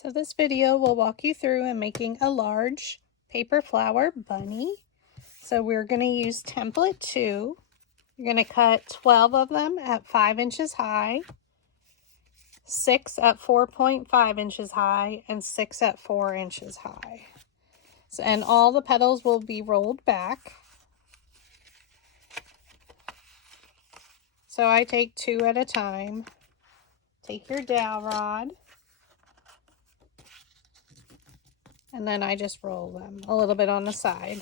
So this video will walk you through in making a large paper flower bunny. So we're going to use template 2. You're going to cut 12 of them at 5 inches high, 6 at 4.5 inches high, and 6 at 4 inches high. So, and all the petals will be rolled back. So I take 2 at a time. Take your dowel rod. And then I just roll them a little bit on the side.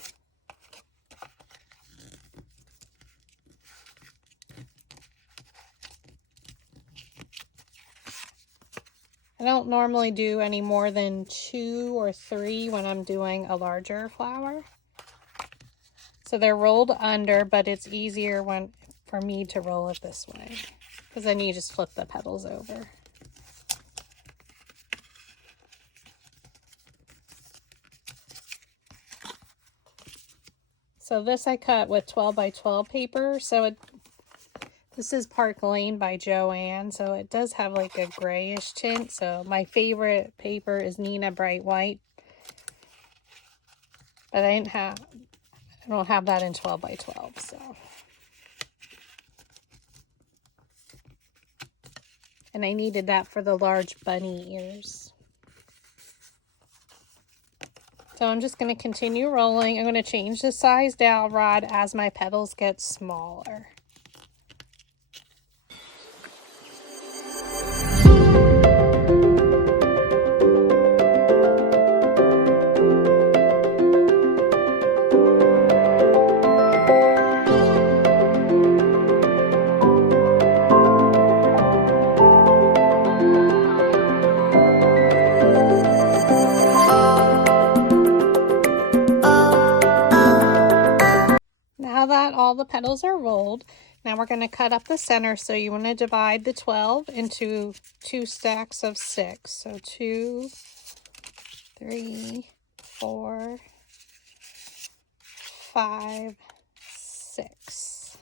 I don't normally do any more than 2 or 3 when I'm doing a larger flower. So they're rolled under, but it's easier for me to roll it this way, because then you just flip the petals over. So this I cut with 12 by 12 paper. This is Park Lane by Joanne, so it does have like a grayish tint. So my favorite paper is Nina Bright White, but I don't have that in 12 by 12. So, and I needed that for the large bunny ears. So I'm just going to continue rolling. I'm going to change the size dowel rod as my petals get smaller. Now that all the petals are rolled, now we're going to cut up the center. So you want to divide the 12 into 2 stacks of 6. So 2, 3, 4, 5, 6.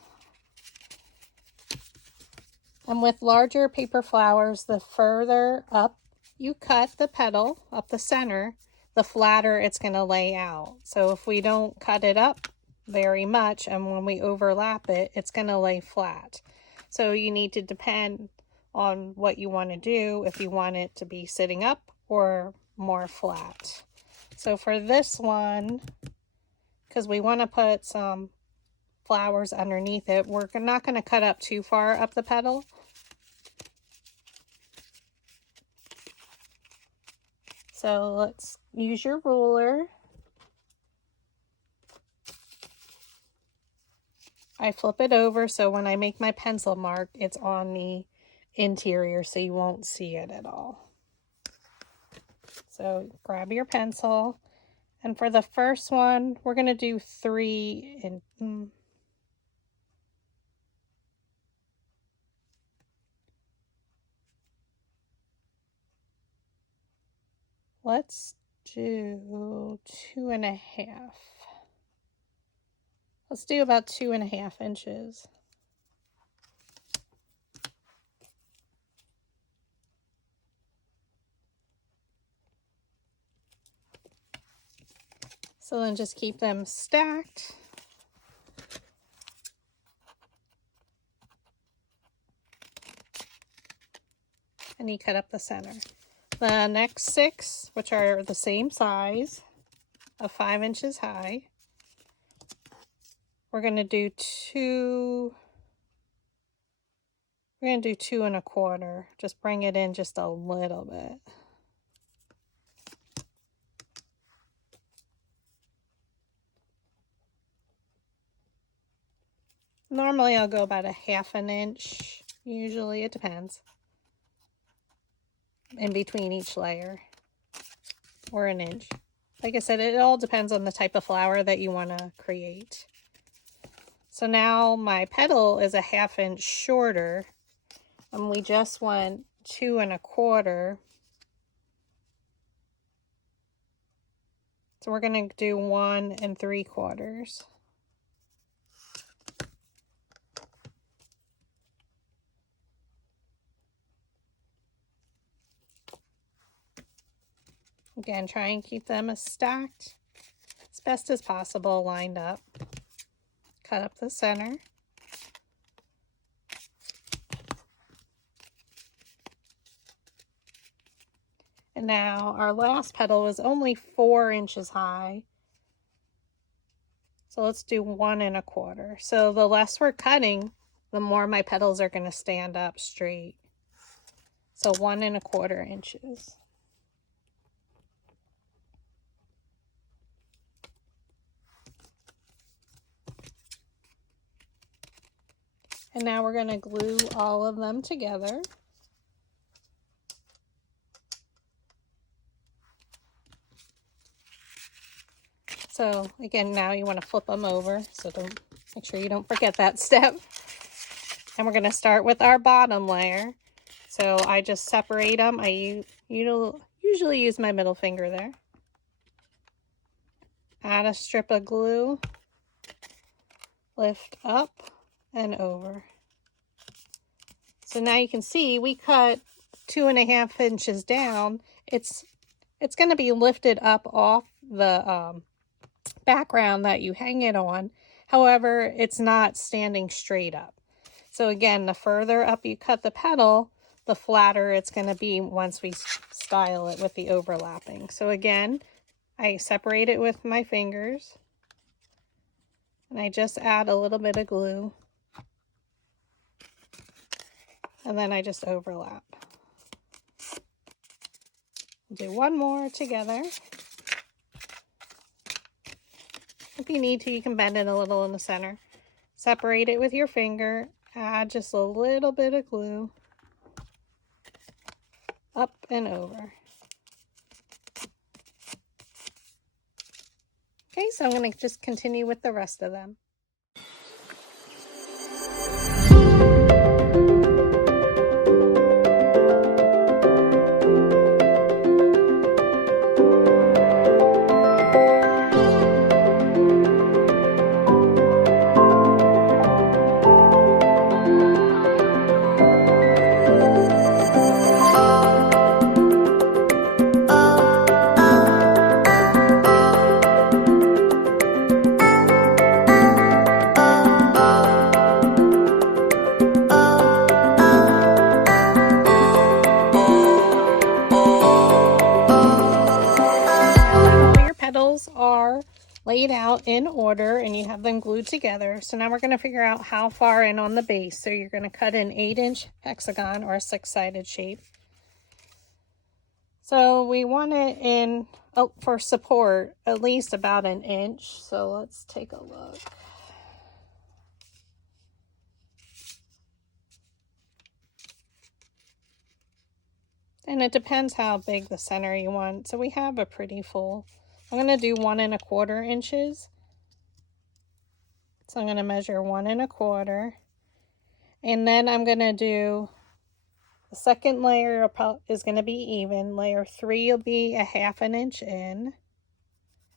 And with larger paper flowers, the further up you cut the petal, up the center, the flatter it's going to lay out. So if we don't cut it up very much, and when we overlap it, it's going to lay flat. So you need to depend on what you want to do, if you want it to be sitting up or more flat. So for this one, because we want to put some flowers underneath it, we're not going to cut up too far up the petal. So let's use your ruler. I flip it over so when I make my pencil mark, it's on the interior so you won't see it at all. So grab your pencil, and for the first one, we're going to do 3 in let's do 2.5. Let's do about 2.5 inches. So then just keep them stacked. And you cut up the center. The next 6, which are the same size of 5 inches high, we're going to do 2. We're going to do 2 1/4. Just bring it in just a little bit. Normally I'll go about 1/2 inch. Usually it depends. In between each layer, or 1 inch. Like I said, it all depends on the type of flower that you want to create. So now my petal is 1/2 inch shorter, and we just went 2 1/4. So we're going to do 1 3/4. Again, try and keep them as stacked as best as possible, lined up. Cut up the center. And now our last petal is only 4 inches high. So let's do 1 1/4. So the less we're cutting, the more my petals are going to stand up straight. So 1 1/4 inches. And now we're going to glue all of them together. So again, now you want to flip them over, so make sure you don't forget that step. And we're going to start with our bottom layer. So I just separate them. I usually use my middle finger there. Add a strip of glue, lift up and over. So now you can see we cut 2 1/2 inches down. It's going to be lifted up off the background that you hang it on. However, it's not standing straight up. So again, the further up you cut the petal, the flatter it's going to be once we style it with the overlapping. So again, I separate it with my fingers and I just add a little bit of glue and then I just overlap. Do one more together. If you need to, you can bend it a little in the center. Separate it with your finger, add just a little bit of glue, up and over. Okay, so I'm going to just continue with the rest of them. Are laid out in order and you have them glued together. So now we're going to figure out how far in on the base. So you're going to cut an 8-inch hexagon or a 6-sided shape. So we want it in, for support, at least about 1 inch. So let's take a look. And it depends how big the center you want. So we have a pretty full. I'm going to do 1 1/4 inches. So I'm going to measure 1 1/4. And then I'm going to do the second layer is going to be even. Layer 3 will be 1/2 inch in.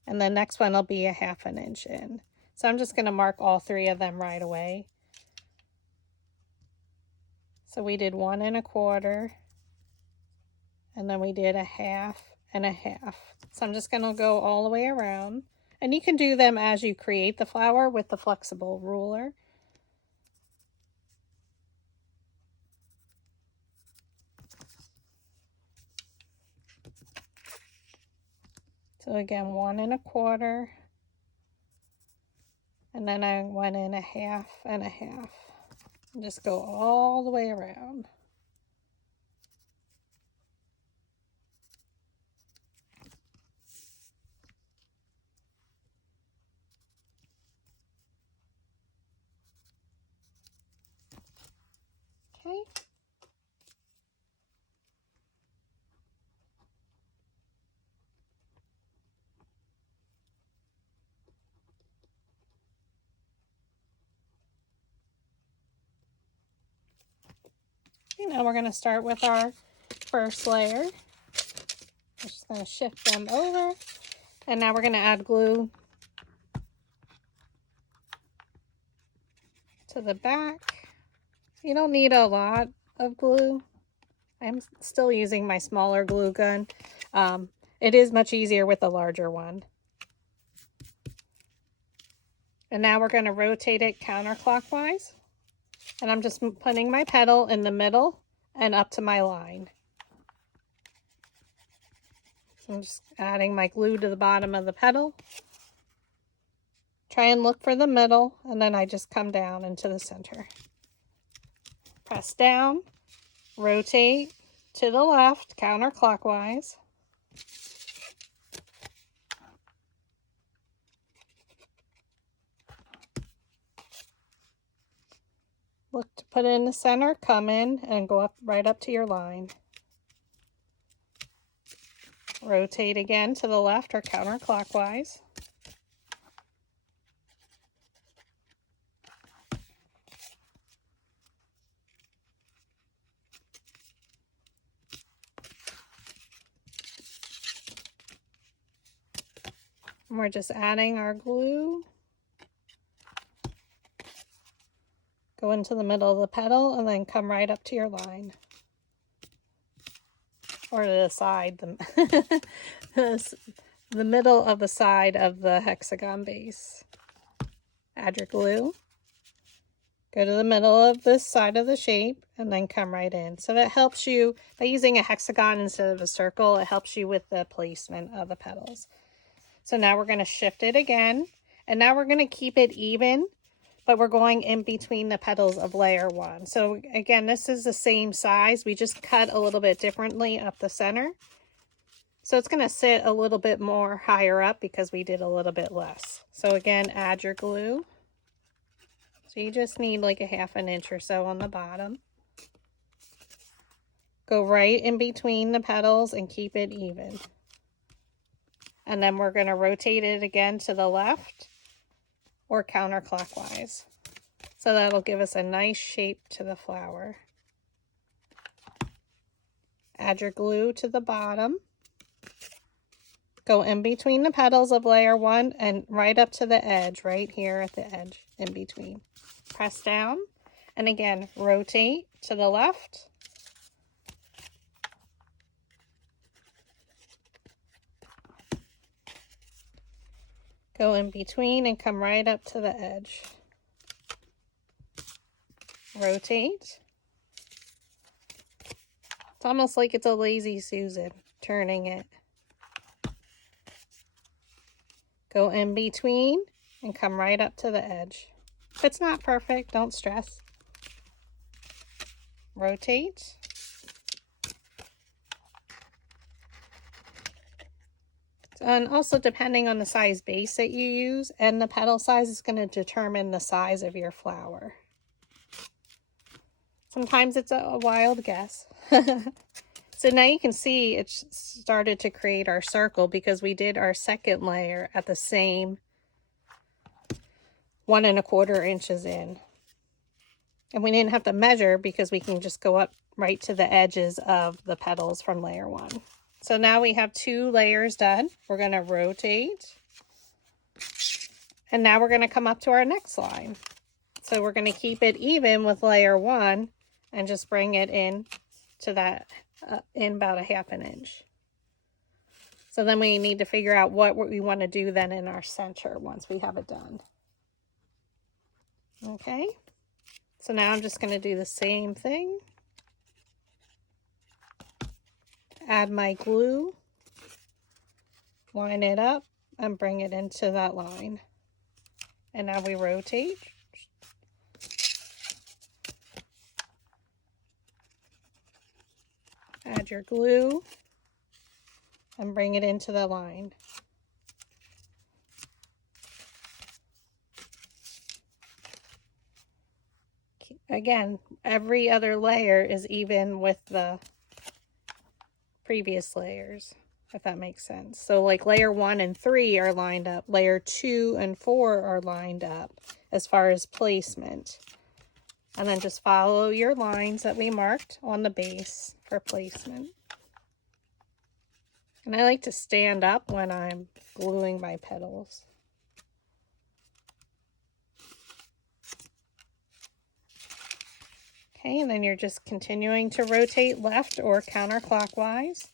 And the next one will be 1/2 inch in. So I'm just going to mark all 3 of them right away. So we did 1 1/4. And then we did 1/2 and 1/2. So I'm just going to go all the way around. And you can do them as you create the flower with the flexible ruler. So again, 1 1/4. And then I went in 1/2 and 1/2. And just go all the way around. Okay. Now we're going to start with our first layer. I'm just going to shift them over. And now we're going to add glue to the back. You don't need a lot of glue. I'm still using my smaller glue gun. It is much easier with the larger one. And now we're going to rotate it counterclockwise. And I'm just putting my petal in the middle and up to my line. So I'm just adding my glue to the bottom of the petal. Try and look for the middle, and then I just come down into the center. Press down, rotate to the left counterclockwise. Look to put it in the center, come in and go up right up to your line. Rotate again to the left or counterclockwise. And we're just adding our glue. Go into the middle of the petal and then come right up to your line. Or to the side, the middle of the side of the hexagon base. Add your glue. Go to the middle of this side of the shape and then come right in. So that helps you, by using a hexagon instead of a circle, it helps you with the placement of the petals. So now we're going to shift it again. And now we're going to keep it even, but we're going in between the petals of layer 1. So again, this is the same size. We just cut a little bit differently up the center. So it's going to sit a little bit more higher up because we did a little bit less. So again, add your glue. So you just need like a 1/2 inch or so on the bottom. Go right in between the petals and keep it even. And then we're going to rotate it again to the left or counterclockwise. So that'll give us a nice shape to the flower. Add your glue to the bottom. Go in between the petals of layer 1 and right up to the edge, right here at the edge in between. Press down and again rotate to the left. Go in between and come right up to the edge. Rotate. It's almost like it's a lazy Susan, turning it. Go in between and come right up to the edge. If it's not perfect, don't stress. Rotate. And also, depending on the size base that you use and the petal size is going to determine the size of your flower. Sometimes it's a wild guess. So now you can see it started to create our circle because we did our second layer at the same 1 1/4 inches in. And we didn't have to measure because we can just go up right to the edges of the petals from layer 1. So now we have 2 layers done. We're going to rotate. And now we're going to come up to our next line. So we're going to keep it even with layer 1 and just bring it in to that in about a 1/2 inch. So then we need to figure out what we want to do then in our center once we have it done. Okay. So now I'm just going to do the same thing. Add my glue, line it up, and bring it into that line. And now we rotate. Add your glue and bring it into the line. Again, every other layer is even with the previous layers, if that makes sense. So like layer 1 and 3 are lined up. Layer 2 and 4 are lined up as far as placement. And then just follow your lines that we marked on the base for placement. And I like to stand up when I'm gluing my petals. Okay, and then you're just continuing to rotate left or counterclockwise.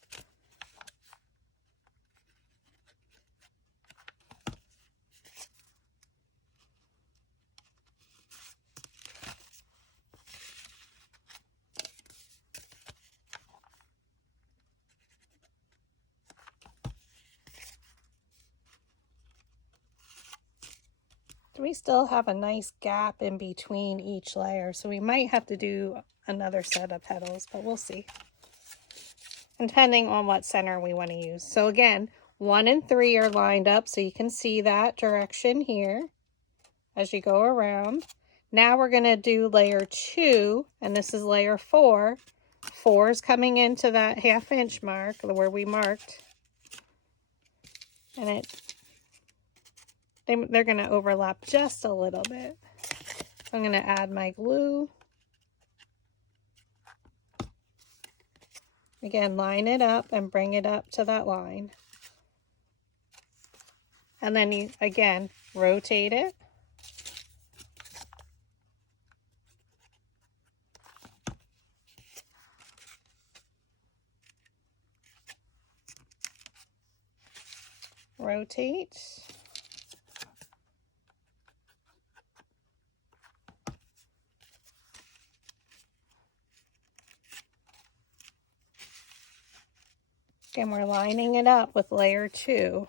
we still have a nice gap in between each layer, so we might have to do another set of petals, but we'll see, depending on what center we want to use. So again, 1 and 3 are lined up, so you can see that direction here as you go around. Now we're going to do layer 2, and this is layer 4. 4 is coming into that 1/2 inch mark where we marked, and they're going to overlap just a little bit. I'm going to add my glue. Again, line it up and bring it up to that line. And then you, again, rotate it. Rotate. And we're lining it up with layer 2.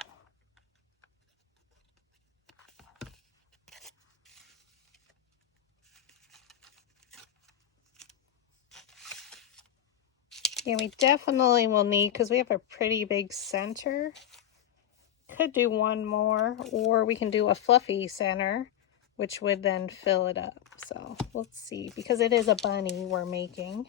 And we definitely will need, because we have a pretty big center, could do one more, or we can do a fluffy center, which would then fill it up. So let's see, because it is a bunny we're making.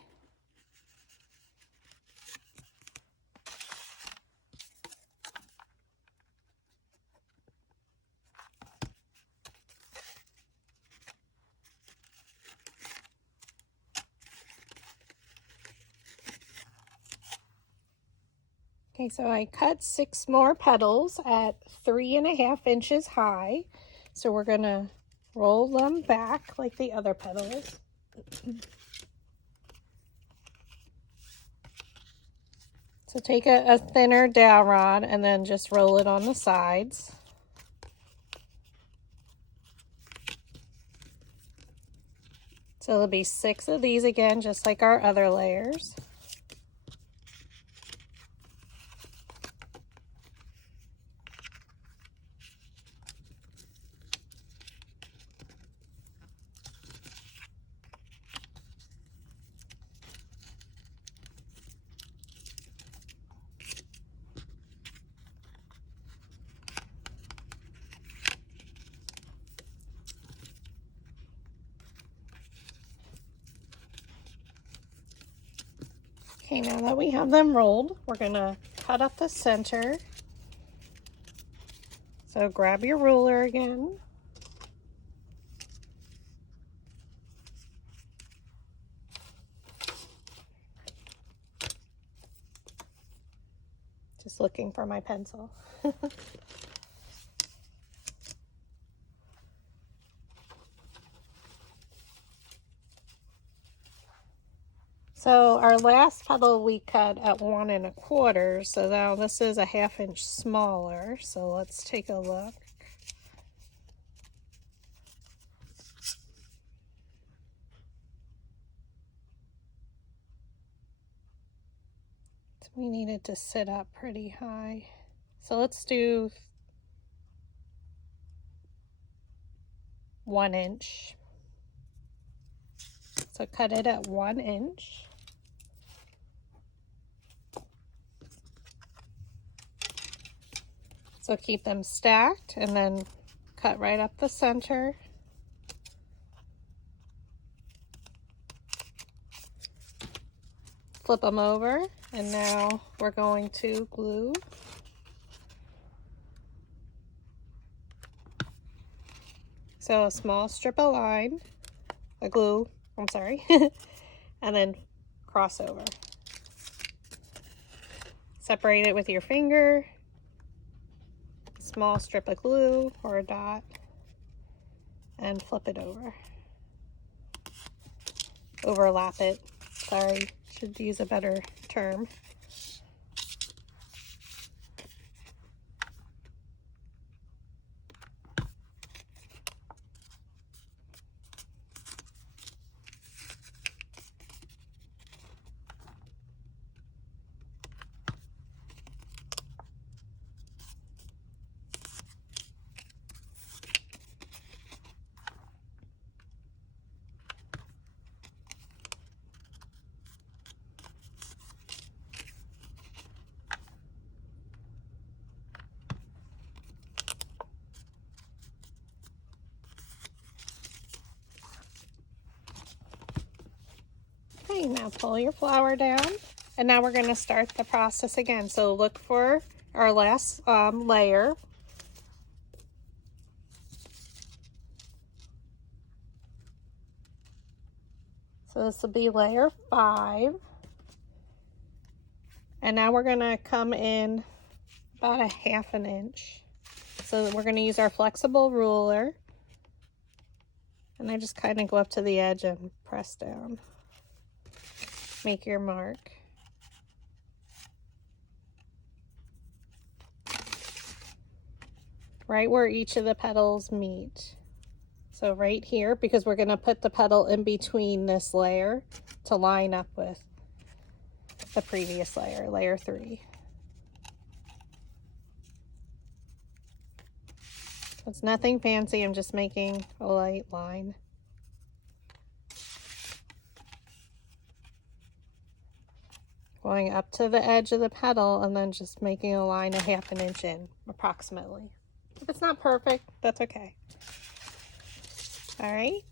Okay, so I cut 6 more petals at 3.5 inches high. So we're gonna roll them back like the other petals. So take a thinner dowel rod and then just roll it on the sides. So there'll be 6 of these again, just like our other layers. Okay, now that we have them rolled, we're gonna cut up the center. So grab your ruler again. Just looking for my pencil. So our last petal we cut at 1 1/4, so now this is a 1/2 inch smaller. So let's take a look. So we need it to sit up pretty high. So let's do 1 inch. So cut it at 1 inch. So keep them stacked and then cut right up the center. Flip them over, and now we're going to glue. So a small strip of line, and then cross over. Separate it with your finger, small strip of glue or a dot, and flip it over. Overlap it. Sorry, should use a better term. Okay, now pull your flower down, and now we're going to start the process again. So look for our last layer. So this will be layer 5. And now we're going to come in about a 1/2 inch. So we're going to use our flexible ruler. And I just kind of go up to the edge and press down. Make your mark. Right where each of the petals meet. So right here, because we're going to put the petal in between this layer to line up with the previous layer, layer 3. It's nothing fancy, I'm just making a light line. Going up to the edge of the petal and then just making a line a 1/2 inch in, approximately. If it's not perfect, that's okay. All right.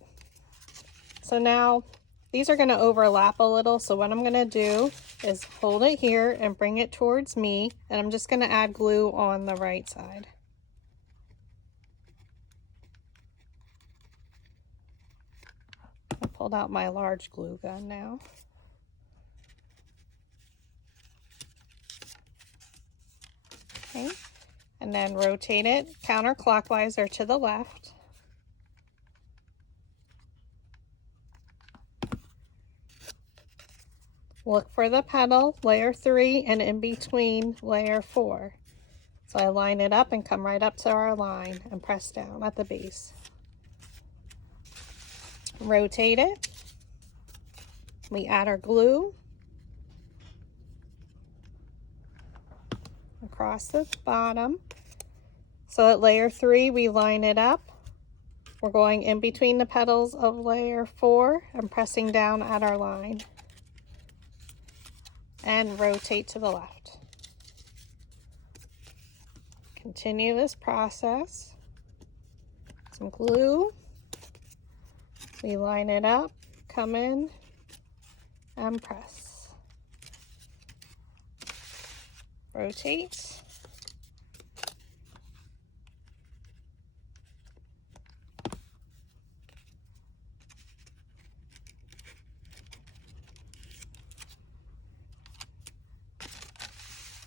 So now these are going to overlap a little. So what I'm going to do is hold it here and bring it towards me. And I'm just going to add glue on the right side. I pulled out my large glue gun now. Okay. And then rotate it counterclockwise or to the left. Look for the petal, layer 3, and in between layer 4. So I line it up and come right up to our line and press down at the base. Rotate it. We add our glue across the bottom. So at layer 3, we line it up. We're going in between the petals of layer 4 and pressing down at our line. And rotate to the left. Continue this process. Some glue. We line it up, come in, and press. Rotate.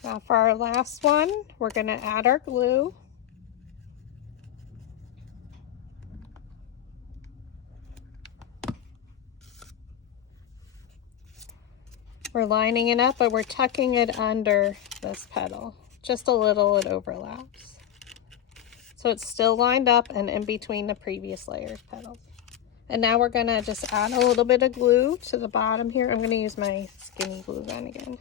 Now for our last one, we're going to add our glue. We're lining it up, but we're tucking it under this petal. Just a little, it overlaps. So it's still lined up and in between the previous layer's petals. And now we're going to just add a little bit of glue to the bottom here. I'm going to use my skinny glue gun again,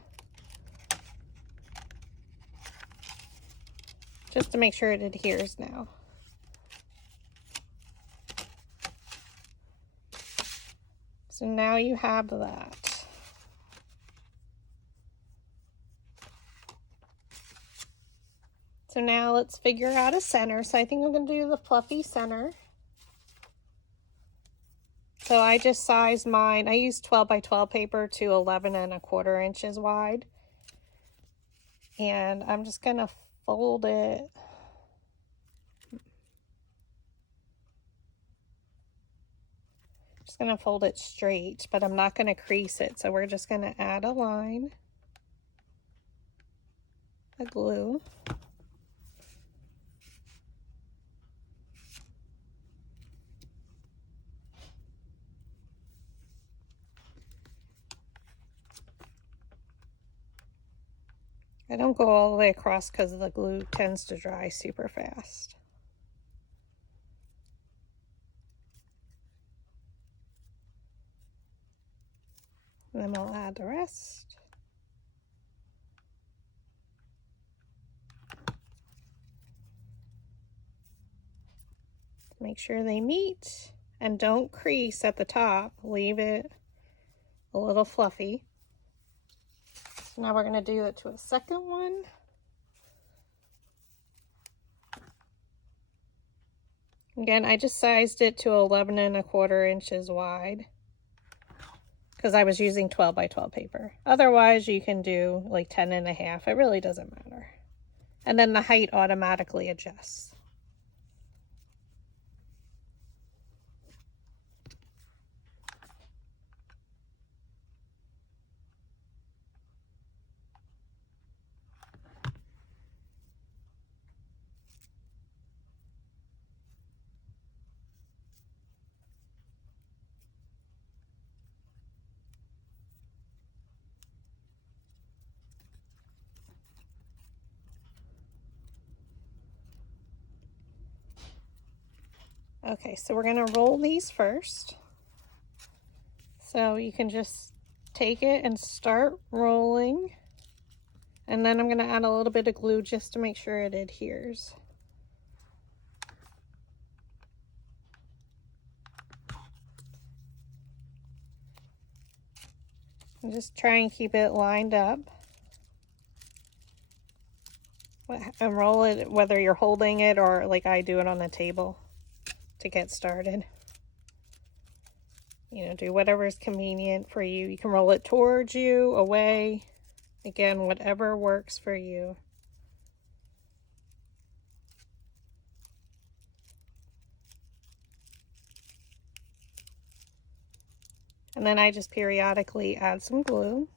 just to make sure it adheres now. So now you have that. So now let's figure out a center. So I think I'm going to do the fluffy center. So I just sized mine. I used 12 by 12 paper to 11¼ inches wide. And I'm just going to fold it. Just going to fold it straight, but I'm not going to crease it. So we're just going to add a line, a glue. I don't go all the way across because the glue tends to dry super fast. And then we'll add the rest. Make sure they meet and don't crease at the top. Leave it a little fluffy. So now we're going to do it to a second one. Again, I just sized it to 11¼ inches wide because I was using 12 by 12 paper. Otherwise, you can do like 10.5. It really doesn't matter. And then the height automatically adjusts. Okay, so we're going to roll these first. So you can just take it and start rolling. And then I'm going to add a little bit of glue just to make sure it adheres. And just try and keep it lined up. And roll it whether you're holding it or like I do it on the table to get started. You know, do whatever is convenient for you. You can roll it towards you, away. Again, whatever works for you. And then I just periodically add some glue.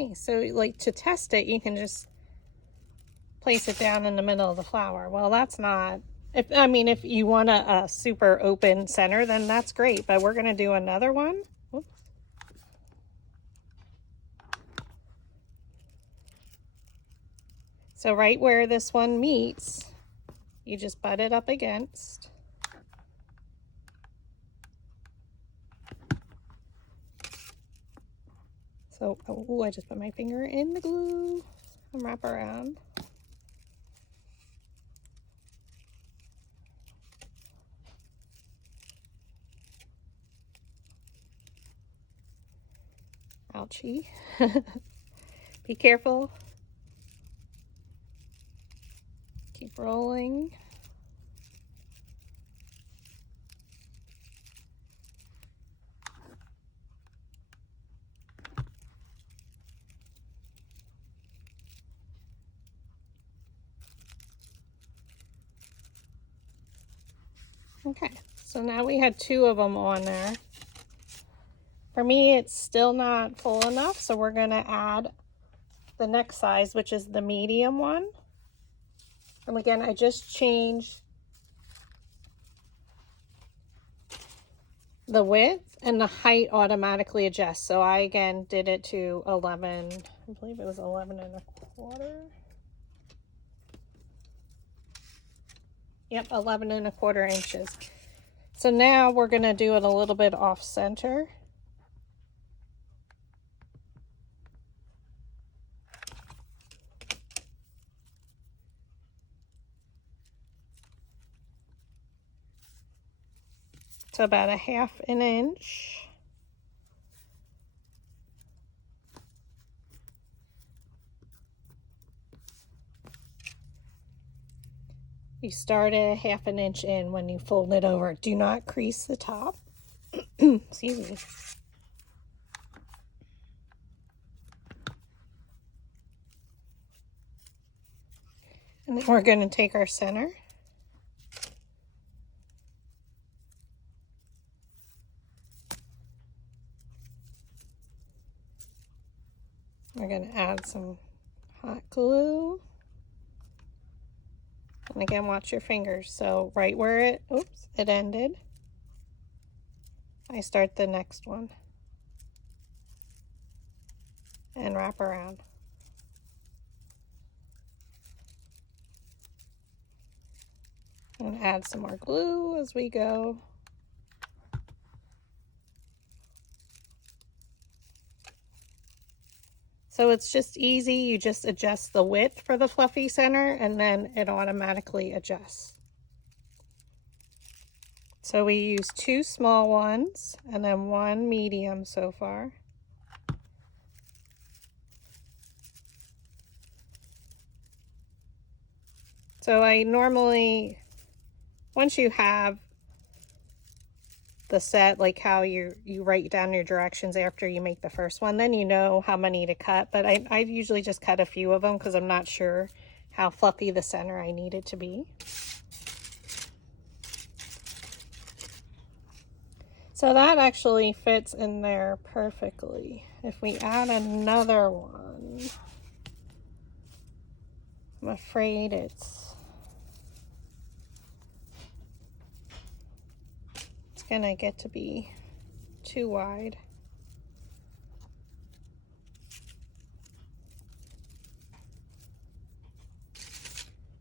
Okay, so like to test it, you can just place it down in the middle of the flower. Well, that's not, if you want a super open center, then that's great, but we're gonna do another one. Oops. So right where this one meets, you just butt it up against. So, oh, I just put my finger in the glue and wrap around. Ouchie. Be careful. Keep rolling. Okay, so now we had 2 of them on there. For me, it's still not full enough, so we're going to add the next size, which is the medium one. And again, I just changed the width, and the height automatically adjusts. So I again did it to 11, I believe it was 11.25. Yep, 11.25 inches. So now we're going to do it a little bit off center. So about 1/2 inch. You start at 1/2 inch in when you fold it over. Do not crease the top. Excuse me. And then we're going to take our center. We're going to add some hot glue. And again, watch your fingers. So right where it ended, I start the next one and wrap around. And add some more glue as we go. So it's just easy. You just adjust the width for the fluffy center and then it automatically adjusts. So we use 2 small ones and then 1 medium so far. So I normally, once you have the set, like how you write down your directions after you make the first one, then you know how many to cut. But I usually just cut a few of them because I'm not sure how fluffy the center I need it to be. So that actually fits in there perfectly. If we add another one, I'm afraid it's gonna get to be too wide.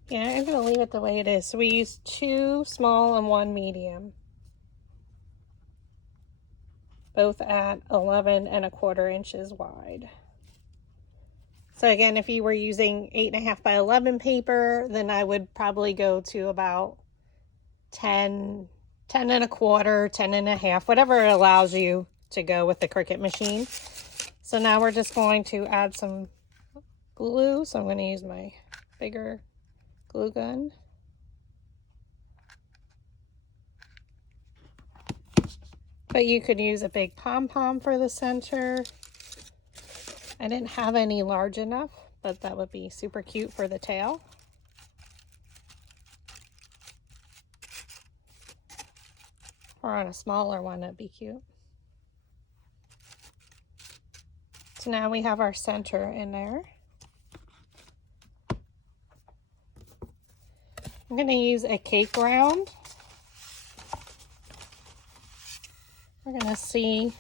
Yeah, I'm gonna leave it the way it is. So we use 2 small and 1 medium, both at 11¼ inches wide. So again, if you were using 8.5 by 11 paper, then I would probably go to about 10, 10¼ 10.5, whatever it allows you to go with the Cricut machine. So now we're just going to add some glue. So I'm going to use my bigger glue gun. But you could use a big pom-pom for the center. I didn't have any large enough, but that would be super cute for the tail. Or on a smaller one, that'd be cute. So now we have our center in there. I'm going to use a cake round. We're going to see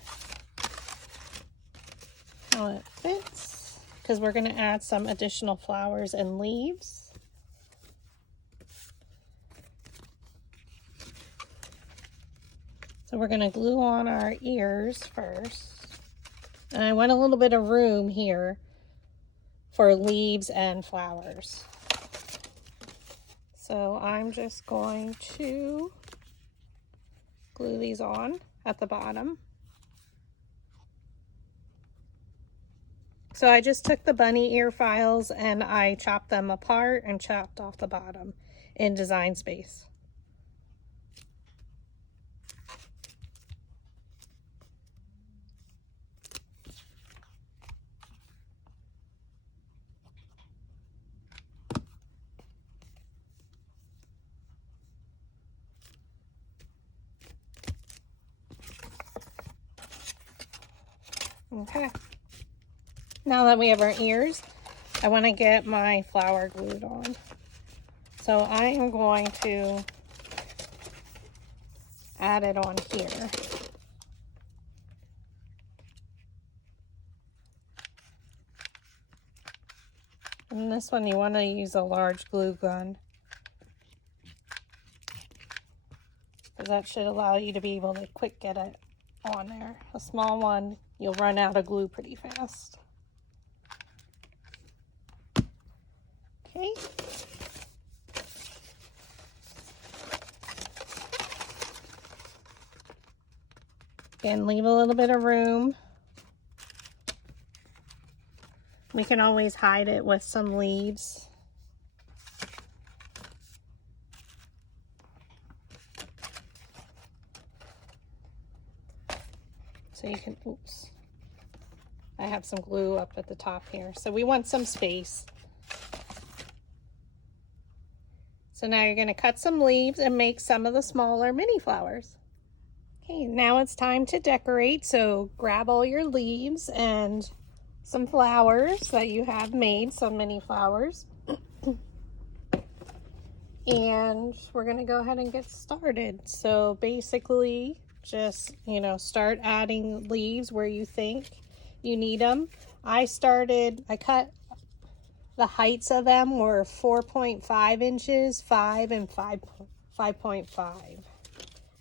how it fits because we're going to add some additional flowers and leaves. So we're going to glue on our ears first. And I want a little bit of room here for leaves and flowers. So I'm just going to glue these on at the bottom. So I just took the bunny ear files and I chopped them apart and chopped off the bottom in Design Space. Okay, now that we have our ears, I want to get my flower glued on. So I am going to add it on here. And this one you want to use a large glue gun, because that should allow you to be able to quick get it on there. A small one, you'll run out of glue pretty fast. Okay. Again, leave a little bit of room. We can always hide it with some leaves. So you can, oops, I have some glue up at the top here. So we want some space. So now you're going to cut some leaves and make some of the smaller mini flowers. Okay, now it's time to decorate. So grab all your leaves and some flowers that you have made, some mini flowers. And we're going to go ahead and get started. So basically, just, start adding leaves where you think you need them. I cut the heights of them were 4.5 inches, 5 and 5 5.5.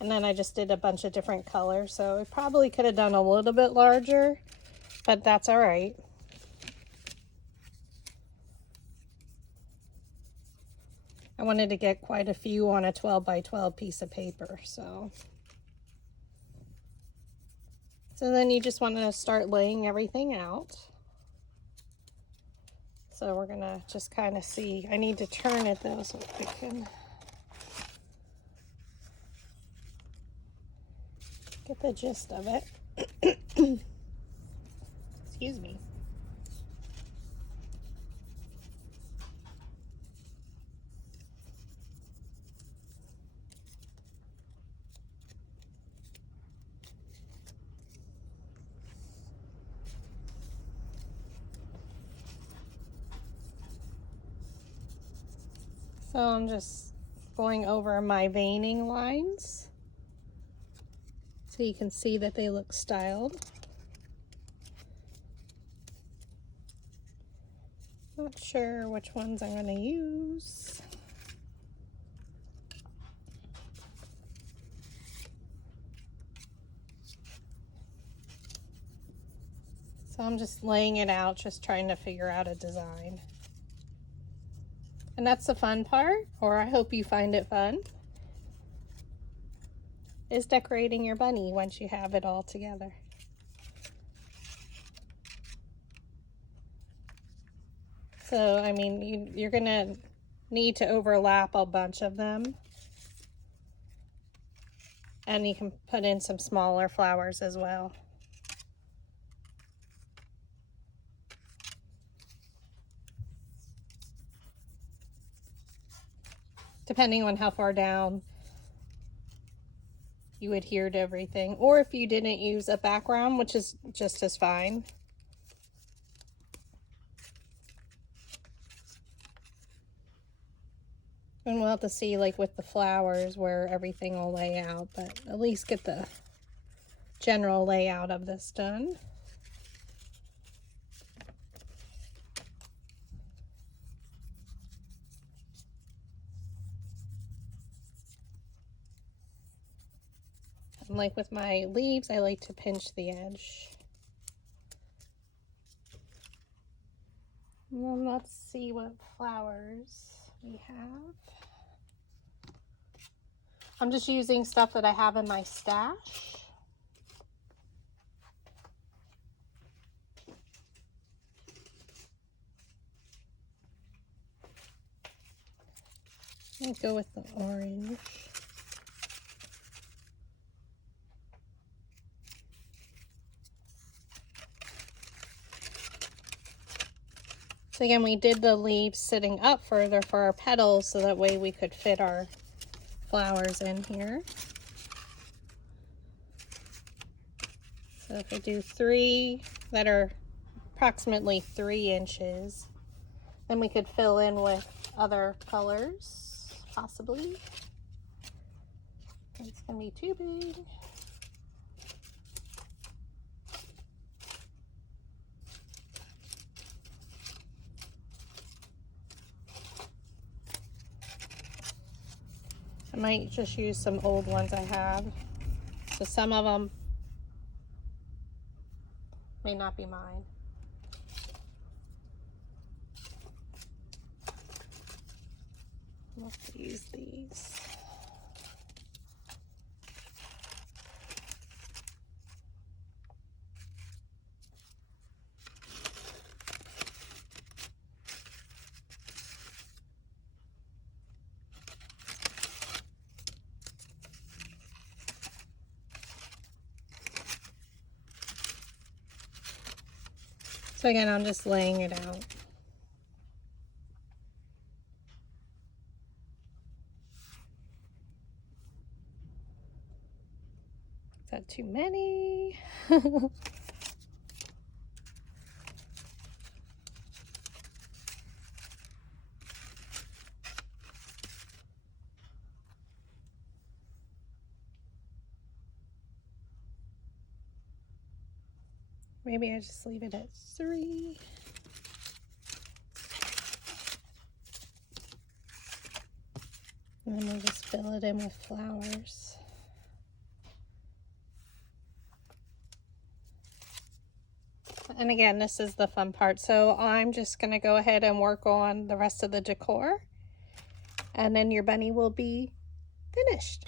And then I just did a bunch of different colors, so I probably could have done a little bit larger, but that's all right. I wanted to get quite a few on a 12 by 12 piece of paper, so then you just want to start laying everything out. So we're gonna just kind of see. I need to turn it though so I can get the gist of it. Excuse me. So I'm just going over my veining lines so you can see that they look styled. Not sure which ones I'm going to use. So I'm just laying it out, just trying to figure out a design. And that's the fun part, or I hope you find it fun, is decorating your bunny once you have it all together. So, I mean, you're gonna need to overlap a bunch of them. And you can put in some smaller flowers as well. Depending on how far down you adhere to everything. Or if you didn't use a background, which is just as fine. And we'll have to see, like with the flowers, where everything will lay out, but at least get the general layout of this done. And like with my leaves, I like to pinch the edge. And then let's see what flowers we have. I'm just using stuff that I have in my stash. I'll go with the orange. So again, we did the leaves sitting up further for our petals so that way we could fit our flowers in here. So if I do 3 that are approximately 3 inches, then we could fill in with other colors, possibly. It's gonna be too big. I might just use some old ones I have. So some of them may not be mine. Let's use these. So again, I'm just laying it out. Is that too many? Maybe I just leave it at 3. And then we'll just fill it in with flowers. And again, this is the fun part. So I'm just going to go ahead and work on the rest of the decor. And then your bunny will be finished.